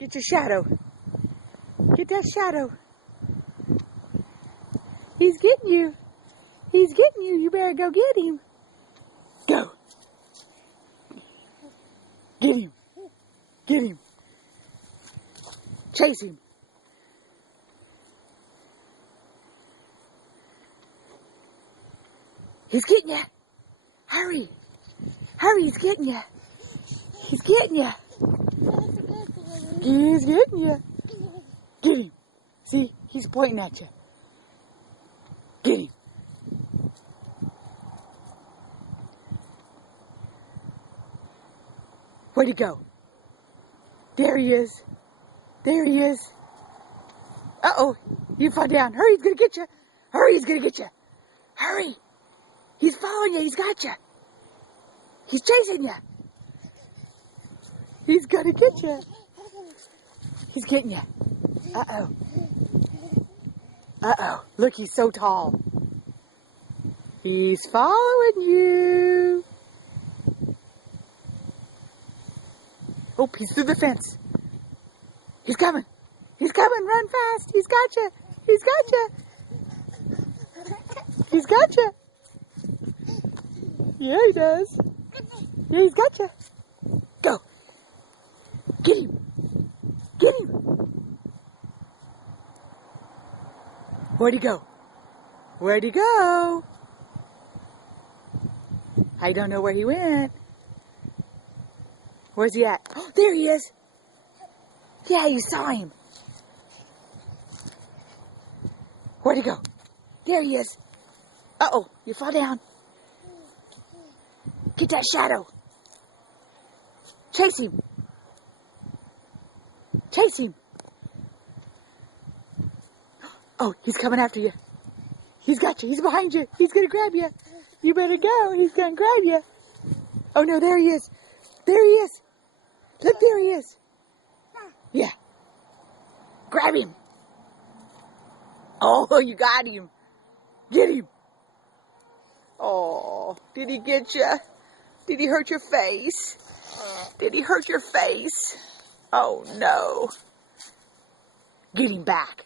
Get your shadow. Get that shadow. He's getting you. He's getting you. You better go get him. Go. Get him. Get him. Chase him. He's getting you. Hurry. Hurry, he's getting you. He's getting you. He's getting you. Get him. See, he's pointing at you. Get him. Where'd he go? There he is. There he is. Uh-oh. You fell down. Hurry, he's going to get you. Hurry, he's going to get you. Hurry. He's following you. He's got you. He's chasing you. He's going to get you. He's getting you. Uh-oh. Uh-oh. Look, he's so tall. He's following you. Oh, he's through the fence. He's coming. He's coming. Run fast. He's got you. He's got you. He's got you. Yeah, he does. Yeah, he's got you. Go. Get him. Get him. Where'd he go? Where'd he go? I don't know where he went. Where's he at? Oh, there he is. Yeah, you saw him. Where'd he go? There he is. Uh-oh, you fall down. Get that shadow. Chase him. Chase him. Oh, he's coming after you. He's got you. He's behind you. He's going to grab you. You better go. He's going to grab you. Oh, no, there he is. There he is. Look, there he is. Yeah. Grab him. Oh, you got him. Get him. Oh, did he get you? Did he hurt your face? Did he hurt your face? Oh, no. Get him back.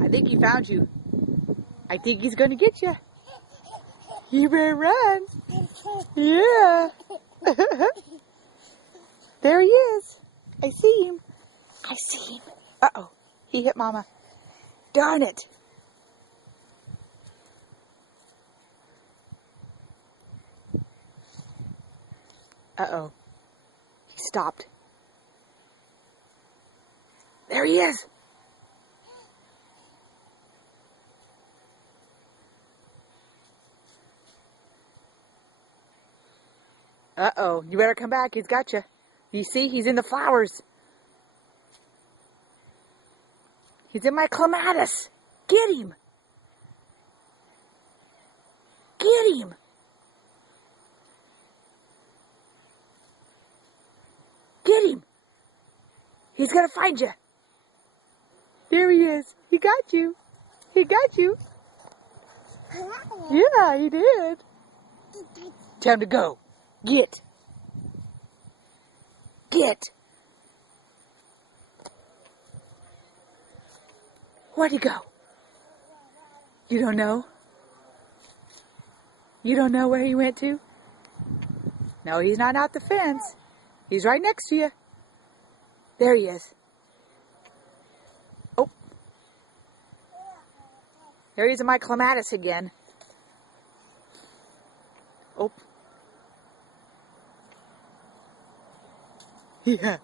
I think he found you. I think he's going to get you. You better run. Yeah. There he is. I see him. I see him. Uh-oh. He hit Mama. Darn it. Uh-oh. He stopped. There he is. Uh-oh, you better come back. He's got you. You see, he's in the flowers. He's in my clematis. Get him. Get him. Get him. He's going to find you. There he is. He got you. He got you. Yeah, he did. Time to go. Get. Get. Where'd he go? You don't know? You don't know where he went to? No, he's not out the fence. He's right next to you. There he is. Oh. There he is in my clematis again. Oh. Yeah.